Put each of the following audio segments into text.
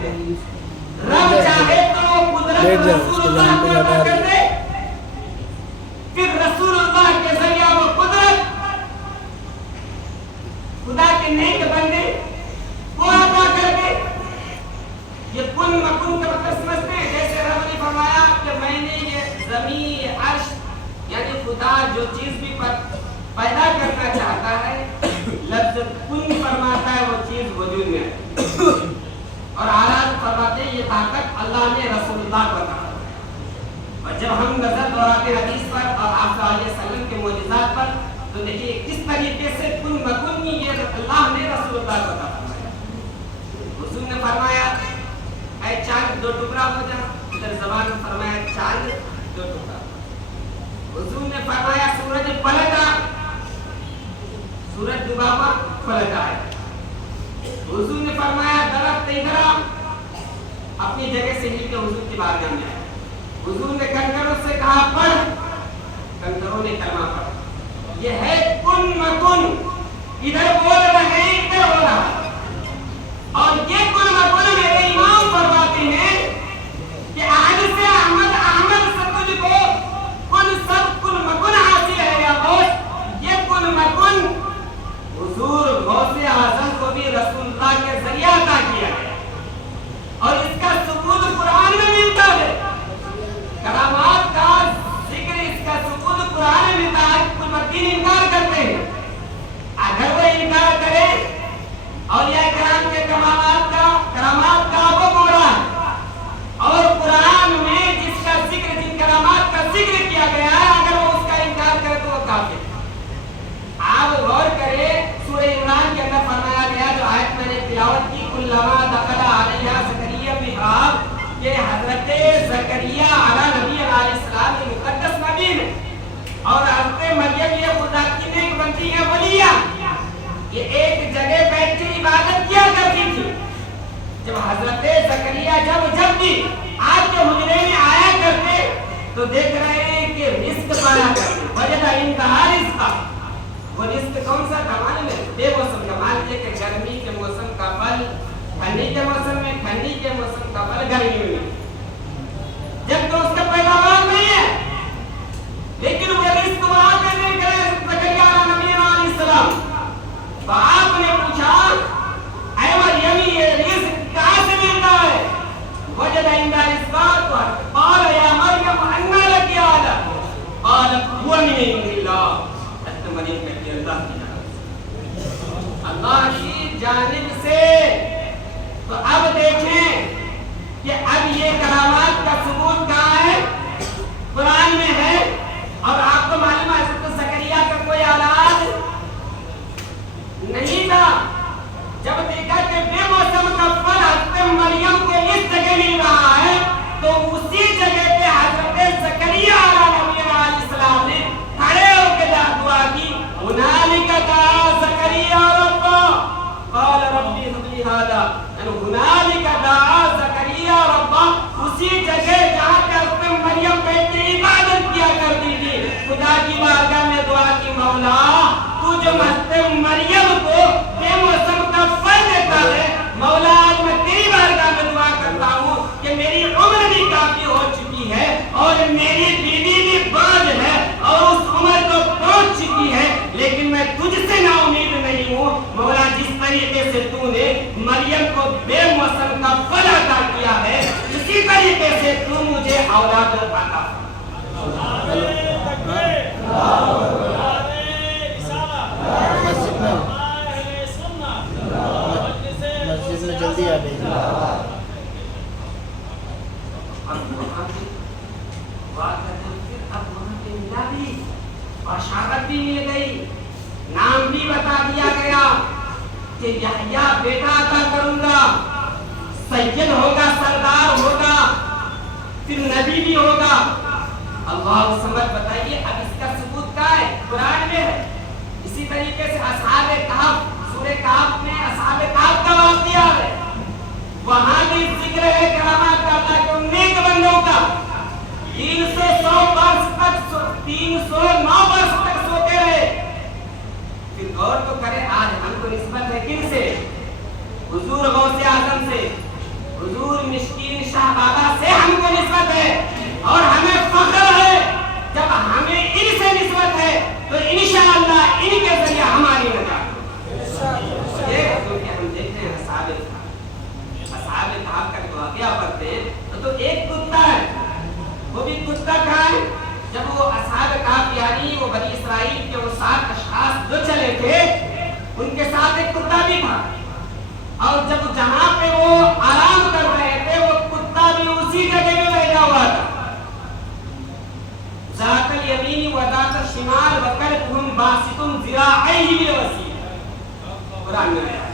रब चाहे तो कुदरत रसूलुल्लाह को अता कर दे, फिर रसूलुल्लाह के जरिए वो कुदरत खुदा के नेक बंदे को अता कर दे। ये कुन मकुन का मतलब समझते हैं? जैसे रब ने फरमाया कि मैंने ये ज़मीन अर्श, यानी खुदा जो चीज भी पैदा करना चाहता है, लफ्ज़ कुन फरमाता है, वो चीज वजूद में है। और आराम फरमाते ये ताकत अल्लाह ने रसूलुल्लाह को अता की। और जब हम नजर दौड़ाते हदीस पर और आप सल्लल्लाहु अलैहि वसल्लम के मोजिज़ात पर, तो देखिए किस तरीके से कुन मकुन ये अल्लाह ने रसूलुल्लाह को अता फरमाया। हुजूर ने फरमाया ऐ चांद दो टुकड़ा हो जा, इधर ज़बान में फरमाया चांद दो टुकड़ा। हुजूर ने फरमाया सूरज पलट आ, सूरज डूबा हुआ पलट आए। हुजूर ने फरमाया दरख्त इधर आ, अपनी जगह से हिल के हुजूर की बारगाह में आए। हुजूर ने कंकरों से कहा पढ़, कंकरों ने कलमा पढ़ा। ये है कुन मकुन, इधर बोल रहे हैं इधर हो रहा। और ये कुन मकुन मेरे इमाम फरमाते हैं कि आज से अहमद से तुझको कुन सब कुन मकुन हासिल है या दोस्त। ये कुन मकुन हुजूर गौसे आज़म को भी रसूलुल्लाह के जरिए अता किया गया, और इसका सबूत कुरान में मिलता है। करामात का जिक्र इसका सबूत कुरान में मिलता है। कुल मदीन इनकार करते हैं, अगर वो इनकार करे औलिया किराम के करामात का वो बोला है, और कुरान में जिसका जिक्र, जिन करामात का जिक्र किया गया है, अगर वो उसका इनकार करे तो वो काफिर। आप गौर करें सूरह इमरान के अंदर फरमाया गया, जो आयत मैंने तिलावत की, कुल्लमा दखला अलैहा ज़करिया मिहराब, ये हजरत ज़करिया अला नबी अलैहिस्सलाम के मुकद्दस नबी ने, और हजरत मरियम ये खुदा की नेक बंदी है वलिया, ये एक जगह बैठ के इबादत किया करती थी। जब हजरत ज़करिया जब भी आपके हुजरे में आया करते, तो देख रहे हैं कि रिस्क पाया करते, वजदा इंतहा रिस्क। वो रिस्क कौन सा था मालूम है? बेमौसम का। मान लीजिए कि गर्मी के मौसम का फल ठंडी के मौसम में, ठंडी के मौसम का फल गर्मी में, जब तो उसका पैदावार नहीं है, लेकिन वो रिस्क वहां पे देख रहे हैं ज़करिया नबी अलैहिस्सलाम। तो आपने पूछा ऐ मरियम ये रिस्क कहां से मिलता है? वजदा इंदा रिस्का, तो قال या मरियम अन्ना लकी हादा, قالت हुवा मिन इंदिल्लाह। मरियम कहती है अल्लाह की जानिब से। तो अब देखें कि अब ये करामात का सबूत कहाँ है? कुरान में है। और आपको मालूम है हज़रत ज़करिया का कोई औलाद नहीं था। जब देखा कि बेमौसम का फल हज़रत मरियम को इस जगह मिल रहा है, तो उसी जगह पे हज़रत ज़करिया अलैहिस्सलाम ने खड़े होकर दुआ की, हुनालिका दआ ज़करिया रब्बा क़ाल रब्बी हब्ली हादा। हुनालिका दआ ज़करिया रब्बा, उसी जगह जहाँ पे हज़रत मरियम बैठ के इबादत किया करती थी, खुदा की बारगाह में दुआ की, मौला तू जो हज़रत मरियम को बेमौसम का फल देता है, मौला आज मैं तेरी बारगाह में दुआ करता हूँ कि मेरी उम्र भी काफी हो चुकी है, और मेरी बीवी भी बाज है, और उस उम्र को पहुंच चुकी है, लेकिन मैं तुझसे ना उम्मीद नहीं हूँ। मौला जिस तरीके से तूने मरियम को बेमौसम का फल अता किया है, इसी तरीके से तू मुझे औलाद अता मस्जिद में जल्दी आ गई। बशारत भी मिल गई, नाम भी बता दिया गया कि यहया बेटा अता करूंगा, सैयद होगा, सरदार होगा, फिर नबी भी होगा। अल्लाह समझ बताइए। अब इसका सबूत क्या है? कुरान में है। इसी तरीके से असहाबे कहफ, सूरह कहफ में असहाबे कहफ का वाक़या है, वहां भी जिक्र है करामात का, अल्लाह के नेक बंदों का। 309 वर्ष तक सोते रहे। फिर गौर तो करें, आज हमको निस्बत है किन से? हुजूर गौसे आज़म से। हुजूर मजदूर मिस्कीन शाहबादा से हमको निस्बत है और हमें फख्र है। जब हमें इनसे निस्बत है तो इंशाअल्लाह इनके जरिए हमारी नजात होगी। ये हम देखते हैं असहाब कहफ का वाकया पढ़ते हैं तो एक कुत्ता है, वो भी कुत्ता कहाँ है? जब वो असहाब कहफ यानी वो बनी इसराइल के वो 7 अशखास जो चले थे उनके साथ एक कुत्ता भी था, और जब जहां पे वो आराम कर रहे थे वो कुत्ता भी उसी जगह में बैठा हुआ था। ज़ातल यमीनी व ज़ातल शिमाल व कल्बुहुम बासितुन ज़िराअैहि बिल वसील, कुरान में आया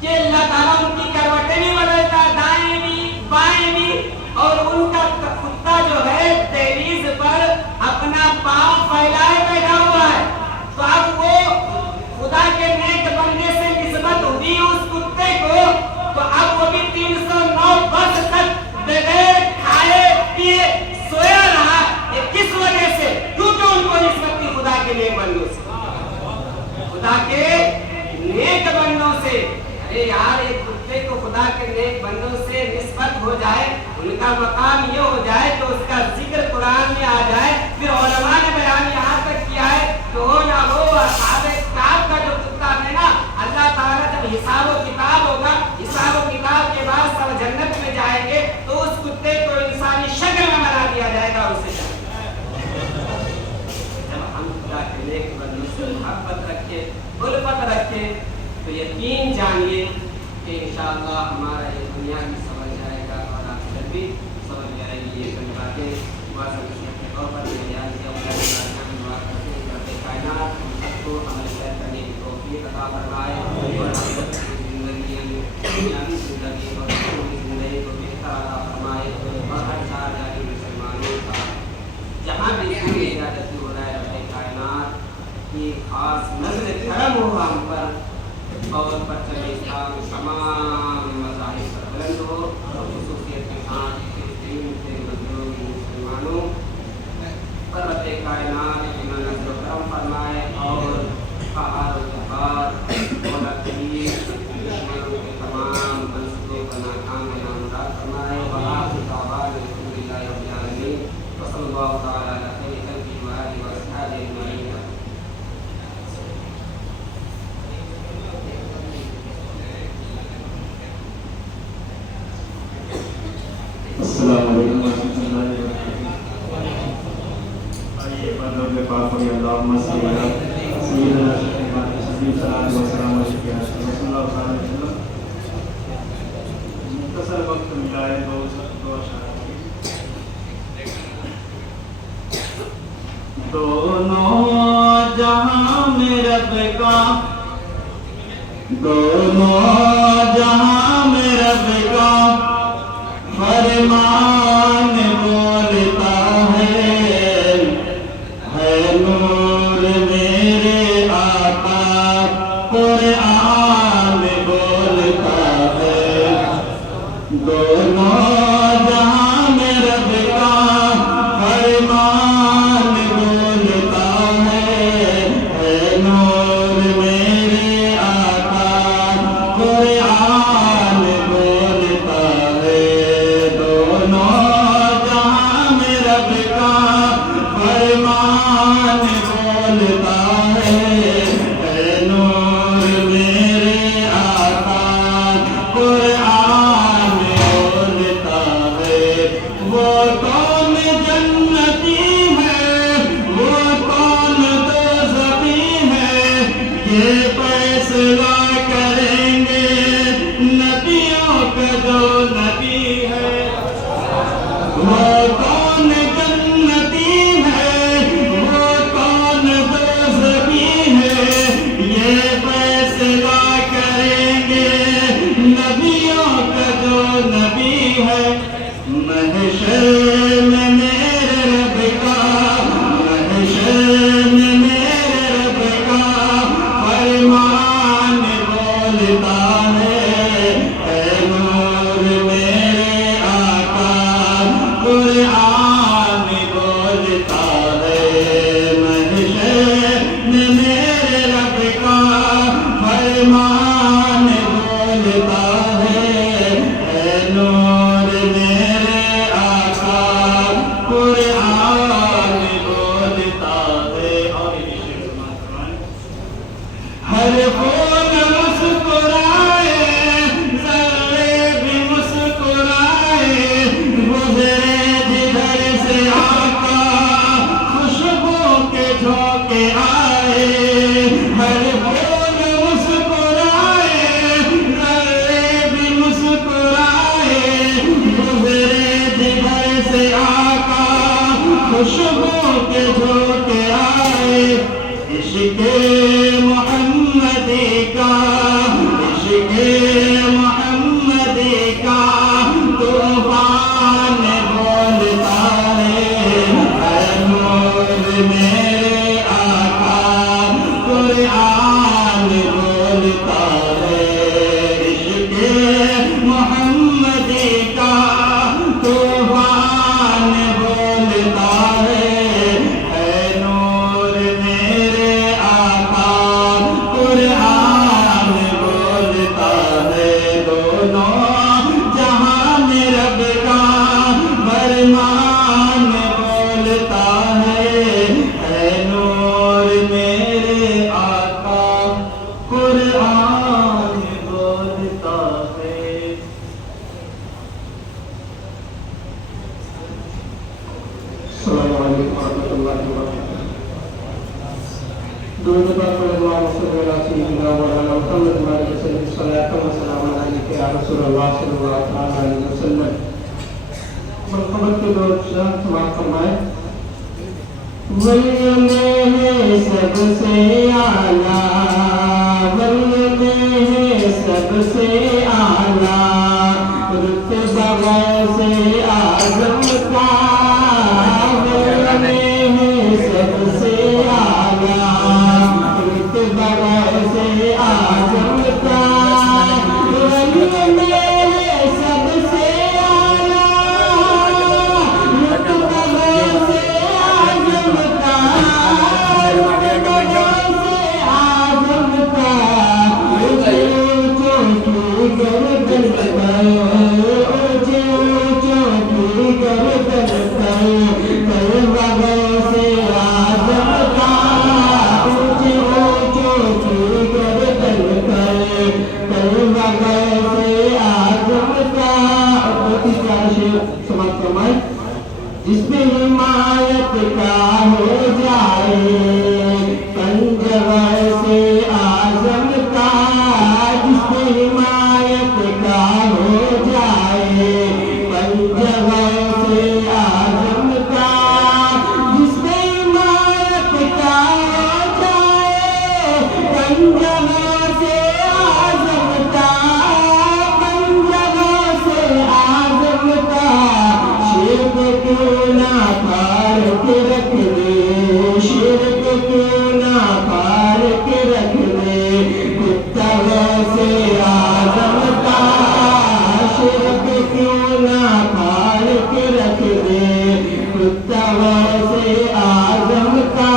कि अल्लाह ताला उनकी करवटें भी बदलता, दाएं भी बाएं भी, और उनका कुत्ता जो है दहलीज पर अपना पांव फैलाए बैठा हुआ है। तो अब वो खुदा के नेक बंदे से निस्बत हुई उस कुत्ते को, तो अब वो भी 309 वर्ष तक बगैर खाए पिए सोया रहा। ये किस वजह से? क्योंकि उनको निस्बत थी खुदा के नेक बंदों से, खुदा के नेक बंदों से। अरे यार, एक कुत्ते को खुदा के नेक बंदों से निस्बत हो जाए, उनका मकाम ये हो जाए तो उसका जिक्र कुरान में आ जाए, फिर उलमा ने बयान यहाँ तक किया है तो हो ना हो असहाब कहफ का जो कुत्ता है ना, अल्लाह ताला जब हिसाब व किताब होगा, हिसाब व किताब के बाद सब जन्नत में जाएंगे तो उस कुत्ते को इंसानी शक्ल में बना दिया जाएगा और उसे जब हम खुदा के नेक बंदों से मोहब्बत रखे, उल्फत रखे, तो यकीन जानिए कि इंशाअल्लाह हमारा ये दुनिया भी समझ जाएगा और आखिरत भी समझ जाएगी। ये सभी बातें के तौर पर बयान किया दुआ करते हैं कि कायनात हम सबको अमल करने की तौफीक अता फरमाए और जिंदगी दुनियावी जिंदगी और आखिरती जिंदगी को बेहतर अता फरमाए और हर चार जारी मुसलमानों का जहाँ भी कोई इजाजत हो रहा है रब कायनात की खास नज़र करम हो हम पर और परचम इस्लाम तमाम मज़ाहिब पर बुलंद हो और खुसूसियत के साथ फिलिस्तीन से मजलूम मुसलमानों पर रब कायनात अपना नज़र करम फरमाए और क़हार व क़हार और अकील दुश्मनों के तमाम मंसूबों को नाकाम व नामुराद फरमाए। व आखिर दावाना अल्हम्दुलिल्लाहि रब्बिल आलमीन व सल्लल्लाहु तआला अला खैरि खल्क़िही व आलिहि व अस्हाबिही अजमईन। अस्सलामु अलैकुम वरहमतुल्लाहि वबरकातुहू। आइए बंदों के पास पढ़िए अल्लाहुम्मा सल्ली अला सय्यिदिना सल्लल्लाहु अलैहि वसल्लम। मुख्तसर वक्त मिला है दो अशआर दोनों जहां में रब का, दोनों जहां में रब का फरमान बोलता है नूर मेरे आका कुरान बोलता है। दोनों जहां में रब का फरमान बोलता है नूर मेरे आका कुरान बोलता है। दोनों जहां में रब का फरमान बोलता है नूर मेरे आका कुरान बोलता है। वो कौन जन्नती है, वो कौन दोज़खी है, ये फैसला करेंगे नबियों का जो नबी है। वो कौन जन्नती है, वो कौन दोज़खी है, ये फैसला करेंगे नबियों का जो नबी है। महशर में मेरे रब का, महशर में मेरे रब का फरमान बोलता है नूर मेरे आका कुरान बोलता है। महशर में मेरे रब का फरमान बोलता है نور میرے آقا قرآن بولتا ہے اور ہر پھول مسکرائے ذرے بھی مسکرائے گزرے جدھر سے آقا خوشبو کے جھونکے آئے ہر پھول مسکرائے ذرے بھی مسکرائے گزرے جدھر سے آقا خوشبو کے جھونکے آئے عشق محمدی کا عشق محمدی کا طوفان بولتا ہے اے نور میرے آقا قرآن بولتا ہے عشق محمدی کا طوفان بولتا ہے اے نور میرے آقا قرآن بولتا ہے دونوں جہاں میں رب کا فرمان بولتا ہے اے نور میرے آقا قرآن بولتا ہے السلام علیکم ورحمۃ اللہ وبرکاتہ درود پاک پڑھیں اللہم صلی علی سیدنا مولانا محمد وعلی وسلم صلاۃ و سلام علیک یا رسول اللہ صلی اللہ علیہ وسلم مرحبت کے دور سماعت فرمائیں ولی میں سب سے اعلیٰ ولی میں سب سے اعلیٰ رتبہ غوث اعظم کا ولی میں سب سے اعلیٰ رتبہ غوث اعظم کا ولی میں سب سے اعلیٰ رتبہ غوث اعظم کا رتبہ غوث اعظم کا اونچے اونچوں کی گردن پر اونچے اونچوں کی گردن پر طلبہ غوث اعظم کا اونچے اونچوں کی گردن پر طلبہ غوث اعظم کا سماعت فرمائیں جس میں حمایت کا ہو جائے پنج غوث اعظم کا جس میں حمایت کا ہو جائے پنج غوث اعظم کا جس میں حمایت کا ہو جائے پنج غوث اعظم کا پنج غوث اعظم کا شرک کیوں نہ پار کے رکھ دے شرک کیوں نہ پار کے رکھ دے کتا غوث اعظم کا شرک کیوں نہ پار کے رکھ دے کتا غوث اعظم کا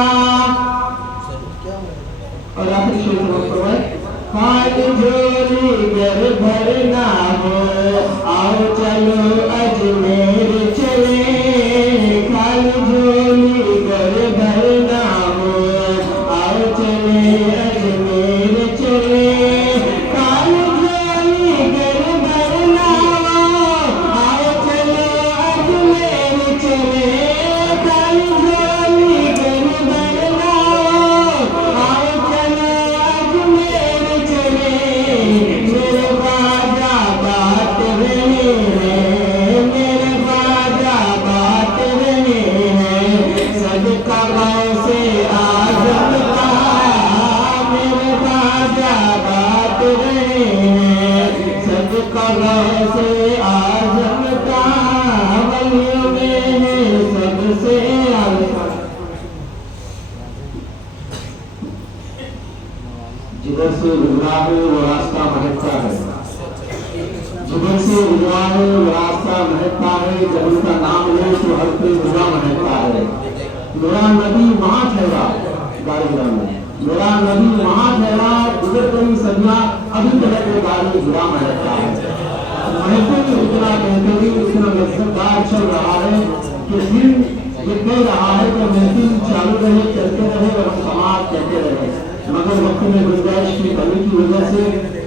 اور آخری شعر سماعت فرمائیں خالی جھولی گر بھرنا ہو آؤ چلو اجمیر چلے خالی جھولی گر بھرنا ہو آؤ چلے اجمیر چلے خالی جھولی گر بھرنا ہو آؤ چلے اجمیر چلے خالی جھولی گر بھرنا ہو آؤ چلے اجمیر چلے میرے خواجہ بات رہے ہیں میرے خواجہ بات رہے ہیں صدقہ غوث اعظم کا میرے خواجہ بات رہے ہیں صدقہ غوث اعظم کا ولیوں میں ہے سب سے اعلیٰ جدھر سے گزرا ہے وہ راستہ مہکتا ہے جدھر سے گزرا ہے وہ راستہ مہکتا ہے جب اس کا نام لے تو ہر کوئی برا مہکتا ہے میرا نبی وہاں ٹھہرا گالیگرام میں میرا نبی وہاں ٹھہرا گزر گئی صدیاں ابھی تک وہ گالی برا مہکتا ہے महफिल इतना बेहतरीन इतना लज्जतदार चल रहा है कि दिल ये कह रहा है कि महफिल चालू रहे चलते रहे और हम समाप्त कहते रहे, मगर वक्त में गुंजाइश की कमी की वजह से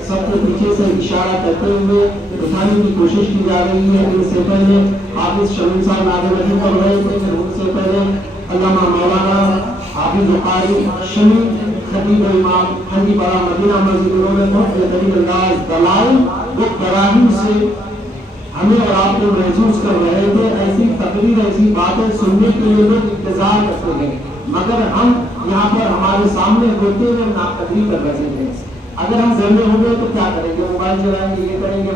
सबके पीछे से इशारा करते हुए उठाने की कोशिश की जा रही है। इनसे पहले हाफिज शमीम साहब नागवती पढ़ रहे थे, फिर उनसे पहले अल्लामा मौलाना हाफिज कारी शमीम खतीब इमाम हंजी बड़ा मदीना मस्जिद, उन्होंने बहुत बेहतरीन अंदाज दलाइल वो कराही से हमें और आपको महसूस कर रहे थे। ऐसी तकरीर ऐसी बातें सुनने के लिए लोग इंतजार करते हैं, मगर हम यहाँ पर हमारे सामने होते हुए नाकदरी कर रहे थे। अगर हम घर में होंगे तो क्या करेंगे, मोबाइल चलाएंगे, ये करेंगे,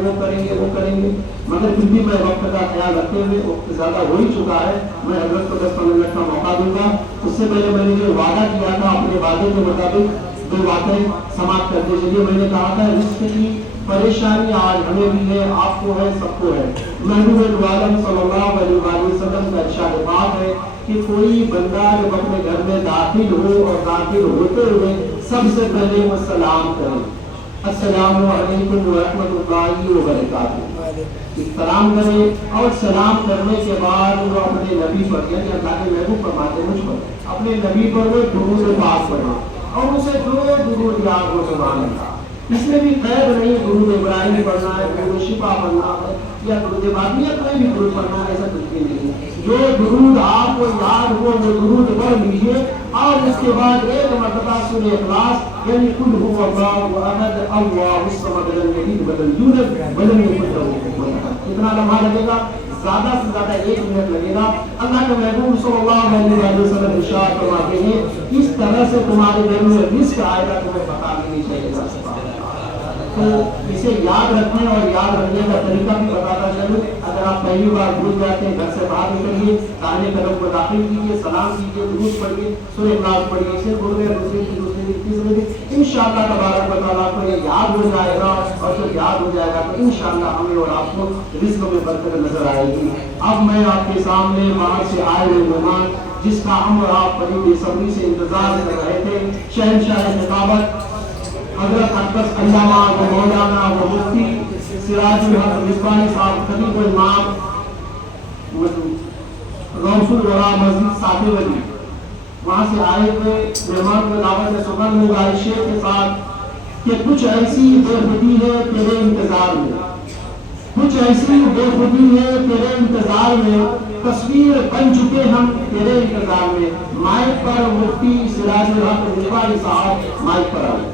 वो करेंगे, मगर फिर भी मैं वक्त का ख्याल रखते हुए, वक्त ज्यादा हो ही चुका है, मैं हजरत को 10-15 मिनट का मौका दूंगा। उससे पहले मैंने जो वादा किया था अपने वादे के मुताबिक दो बातें समाप्त करते चलिए। मैंने कहा था रिस्क की परेशानी आज हमें भी है, आपको है, सबको है। महबूब आलम सल्लल्लाहु अलैहि वसल्लम का इरशाद पाक है कि कोई बंदा जब अपने घर में दाखिल हो और दाखिल होते हुए सबसे पहले वो सलाम करे, अस्सलामु अलैकुम व रहमतुल्लाहि व बरकातुहू, सलाम करे। और सलाम करने के बाद वो अपने नबी पर यानी अल्लाह के महबूब फरमाते मुझ पर अपने नबी पर वो दुरूद पाक पढ़े और उसे जो दुरूद याद हो सुभान अल्लाह। इसमें भी खैर नहीं दुरूद इब्राहिम पढ़ना है, दुरूद शिफा पढ़ना है या दुरूद बाकी या कोई भी दुरूद पढ़ना है, ऐसा कुछ भी नहीं है। जो दुरूद आपको याद हो वो दुरूद पढ़ लीजिए और उसके बाद एक मरतबा सूरह इखलास यानी कुल हुवल्लाहु अहद अल्लाहुस समद लम यलिद व लम यूलद व लम यकुल लहू कुफुवन अहद, कितना लम्हा लगेगा, ज्यादा से ज्यादा 1 मिनट लगेगा। अल्लाह के महबूब सल्लल्लाहु अलैहि वसल्लम इरशाद फरमाते हैं इस तरह से तुम्हारे घर में रिस्क आएगा, तुम्हें पता भी नहीं चलेगा। तो इसे याद रखने और याद रखने का तरीका भी बताता चलूं। अगर आप पहली बार भूल जाते हैं, घर से बाहर निकलिए, दाहिने कदम को दाखिल कीजिए, सलाम कीजिए, दुरूद पढ़िए, सूरह इखलास पढ़िए, इसे बोल रहे दूसरे की तीसरे दिन इंशाअल्लाह तबारक व तआला आपको ये याद हो जाएगा और जब याद हो जाएगा तो इंशाअल्लाह हमें और आपको रिज़्क़ में बरकत नजर आएगी। अब मैं आपके सामने बाहर से आए हुए मेहमान जिसका हम और आप बड़ी बेसब्री से इंतजार कर रहे थे, शहंशाह खिताबत हजरत अब्बास अल्लामा व मौलाना व मुफ्ती सिराजुल हक रिजवानी साहब खतीब इमाम गौसुल वरा मस्जिद सादेवली, वहाँ से आए हुए मेहमान को दावत में सुगंध मुबारक के साथ कि कुछ ऐसी बेखुदी है तेरे इंतजार में, कुछ ऐसी बेखुदी है तेरे इंतजार में, तस्वीर बन चुके हम तेरे इंतजार में। माइक पर मुफ्ती सिराजुल हक रिजवानी साहब माइक पर आए।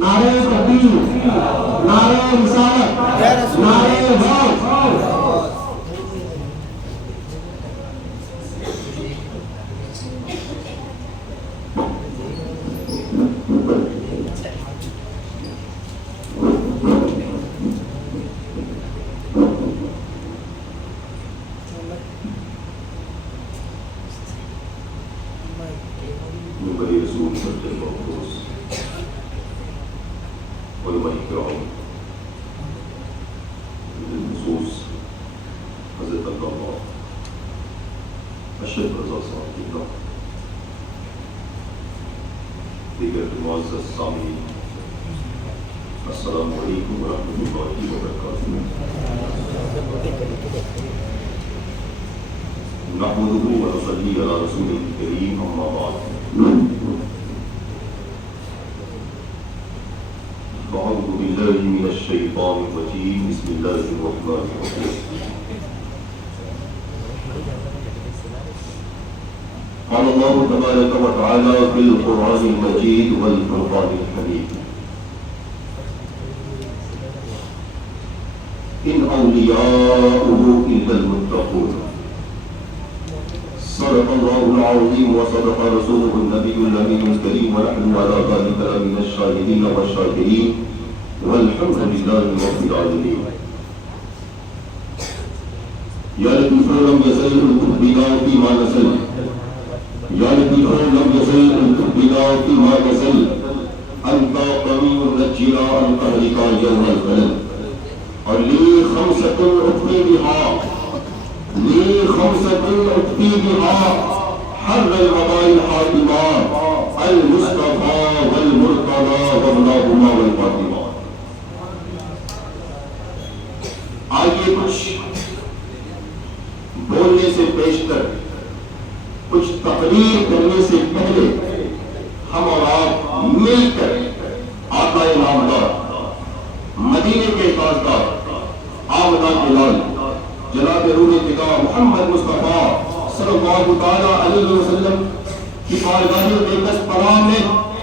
नारे तकबीर, नारे रिसालत, नारे गौस। بولنے سے پیشتر، کچھ تقریر کرنے سے پہلے ہم اور آپ مل کر آقا نامدار، مدینے کے تاجدار، آمدہ کے لال جناب روح فدا محمد مصطفیٰ صلی اللہ تعالیٰ علیہ وسلم کی بارگاہ بےکس پناہ میں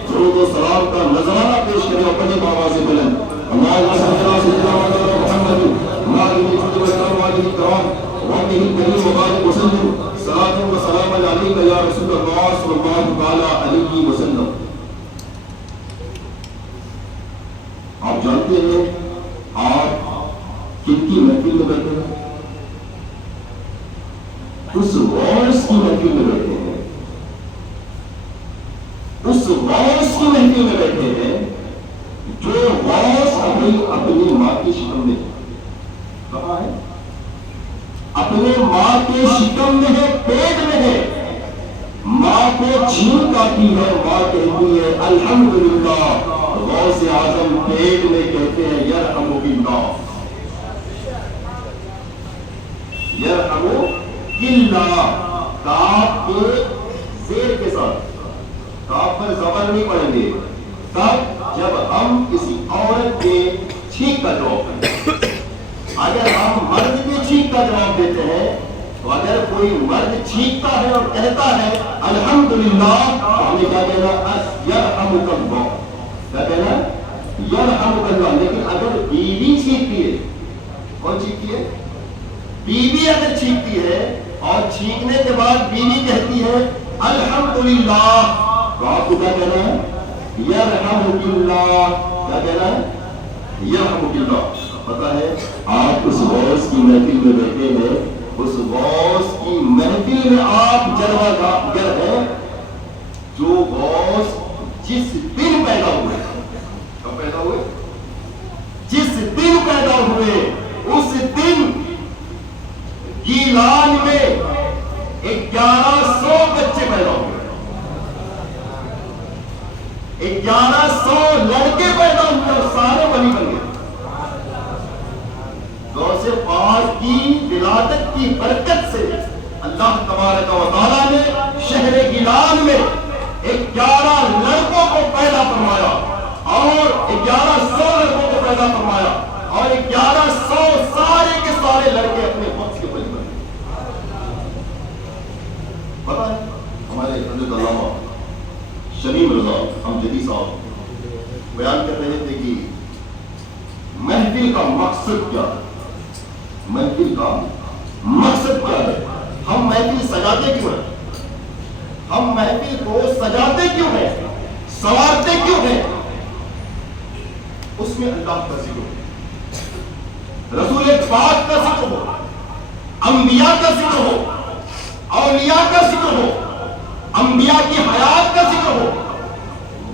درود و سلام کا نذرانہ پیش کریں اور پڑھیں بآواز بلند اللہم صل علی سیدنا محمد وعلى آلہ الکرام وصحبہ الکریم وبارک وسلم صلاۃ و سلام علیک یا رسول اللہ صلی اللہ تعالیٰ علیہ وسلم۔ آپ جانتے ہیں آپ کن کی محفل میں بیٹھے ہیں؟ اس غوث کی محفل میں بیٹھے ہیں، اس غوث کی محفل میں بیٹھے ہیں جو غوث اپنی ماں کی شکم میں ہے۔ کہاں ہے؟ اپنے ماں کے شکم میں ہے، پیٹ میں ہے، ماں کو چھینک آتی ہے، ماں کہتی ہے الحمدللہ، غوث اعظم پیٹ میں کہتے ہیں یرحمک اللہ، یرحمک اللہ، کاف کے زیر کے ساتھ، کاف پر زبر نہیں پڑیں گے تب جب ہم کسی عورت کے چھینک کا جواب دیں۔ اگر ہم مرد کے چھینک کا جواب دیتے ہیں تو اگر کوئی مرد چھینکتا ہے اور کہتا ہے الحمدللہ، ہم نے کیا کہنا؟ یرحمک اللہ، کیا کہنا؟ یرحمک اللہ۔ لیکن اگر بیوی چھینکتی ہے، کون چھینکتی ہے؟ بیوی اگر چھینکتی ہے اور چھینکنے کے بعد بیوی کہتی ہے الحمدللہ، تو آپ کو کیا کہنا ہے؟ یرحمک اللہ، کیا کہنا ہے؟ یرحمک اللہ۔ پتہ ہے آپ اس غوث کی محفل میں بیٹھے ہیں، اس غوث کی محفل میں آپ جلوہ گر ہیں، جو غوث جس دن پیدا ہوئے، کب پیدا ہوئے؟ جس دن پیدا ہوئے اس دن گیلان میں 1100 بچے پیدا ہوئے، 1100 لڑکے پیدا ہوئے اور سارے ولی بن گئے۔ غوث پاک کی ولادت کی برکت سے اللہ تبارک و تعالیٰ نے شہر گیلان میں 11 لڑکوں کو پیدا فرمایا اور 1100 لڑکوں کو پیدا فرمایا اور 1100 سارے کے سارے لڑکے اپنے وقت کے بلی بنے۔ پتہ ہے ہمارے حضرت علامہ شمیم رضا امجدی صاحب بیان کر رہے تھے کہ محفل کا مقصد کیا ہے، محفل کا مقصد کیا ہے، ہم محفل سجاتے کیوں ہیں، ہم محفل کو سجاتے کیوں ہیں، سنوارتے کیوں ہیں؟ اس میں اللہ کا ذکر ہو، رسول پاک کا ذکر ہو، انبیاء کا ذکر ہو، اولیاء کا ذکر ہو، انبیاء کی حیات کا ذکر ہو،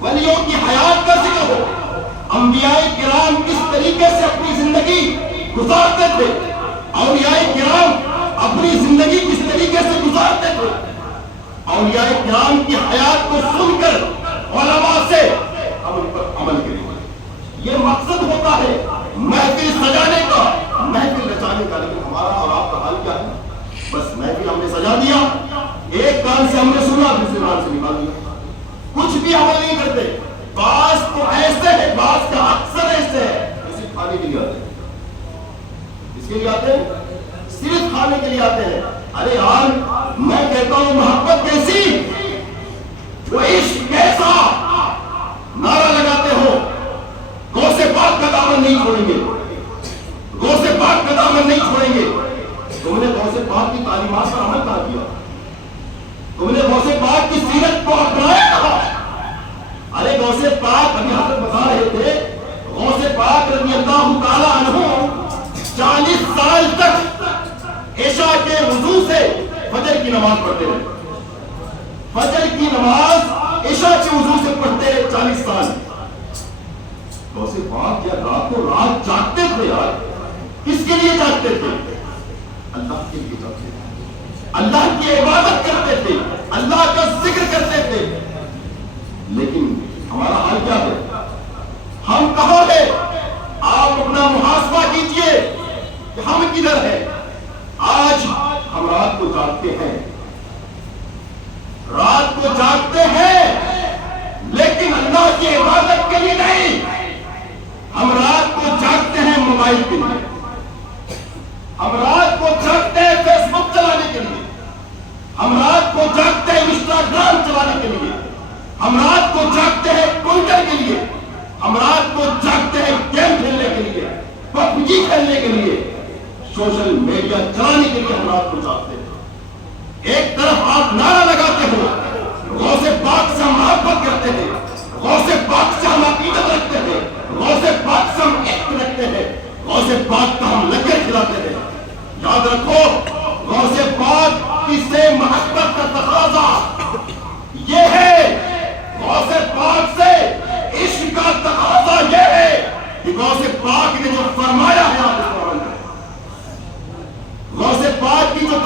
ولیوں کی حیات کا ذکر ہو، انبیاء کرام کس طریقے سے اپنی زندگی گزارتے تھے، اولیاء کرام اپنی زندگی کس طریقے سے گزارتے تھے، اولیاء کرام کی حیات کو سن کر علماء سے ہم ان پر عمل کریں۔ یہ مقصد ہوتا ہے محفل سجانے کا، محفل رچانے کا۔ لیکن ہمارا اور آپ کا حال کیا ہے؟ بس محفل ہم نے سجا دیا، ایک کان سے ہم نے سنا، دوسرے کان سے نکال دیا، کچھ بھی عمل نہیں کرتے۔ بعض تو ایسے ہے، بعض کا اکثر ایسے ہے، صرف کھانے کے لیے آتے ہیں۔ اس کے لیے آتے ہیں؟ صرف کھانے کے لیے آتے ہیں۔ ارے یار میں کہتا ہوں محبت کیسی، وہ عشق کیسا، نعرہ لگاتے ہو غوث پاک کا دامن نہیں چھوڑیں گے، غوث پاک کا دامن نہیں چھوڑیں گے۔ تم نے غوث پاک کی تعلیمات پر عمل کہاں کیا؟ تم نے غوث پاک کی سیرت کو اپنایا کہاں؟ ارے غوث پاک، ابھی حضرت بتا رہے تھے، غوث پاک رضی اللہ تعالیٰ عنہ 40 سال تک عشاء کے وضو سے فجر کی نماز پڑھتے رہے، فجر کی نماز عشاء کے وضو سے پڑھتے رہے 40 سال۔ غوث پاک کیا راتوں رات جاگتے تھے یار؟ کس کے لیے جاگتے تھے؟ اللہ کے لیے جاگتے تھے، اللہ کی عبادت کرتے تھے، اللہ کا ذکر کرتے تھے۔ لیکن ہمارا حال کیا ہے؟ ہم کہاں ہیں؟ آپ اپنا محاسبہ کیجئے کہ ہم کدھر ہیں۔ جاگتے ہیں، رات کو جاگتے ہیں لیکن اللہ کی عبادت کے لیے نہیں. ہم رات کو جاگتے ہیں موبائل کے لیے، ہم رات کو جاگتے ہیں فیس بک چلانے کے لیے، ہم رات کو جاگتے ہیں انسٹاگرام چلانے کے لیے، ہم رات کو جاگتے ہیں ٹویٹر کے لیے، ہم رات کو جاگتے ہیں گیم کھیلنے کے لیے، پب جی کھیلنے کے لیے، سوشل میڈیا چلانے کے لیے ہم رات کو جاگتے ہیں. ایک طرف آپ نعرہ لگاتے ہو غوث پاک سے ہم محبت کرتے ہیں، غوث پاک سے ہم عقیدت رکھتے ہیں، غوث پاک سے ہم عشق رکھتے ہیں، غوث پاک کا ہم لنگر کھلاتے ہیں. یاد رکھو غوث پاک کی سے محبت کا تقاضا یہ ہے، غوث پاک سے عشق کا تقاضا یہ ہے کہ غوث پاک نے جو فرمایا ہے آپ اس کو عمل کریں. غوث پاک کی جو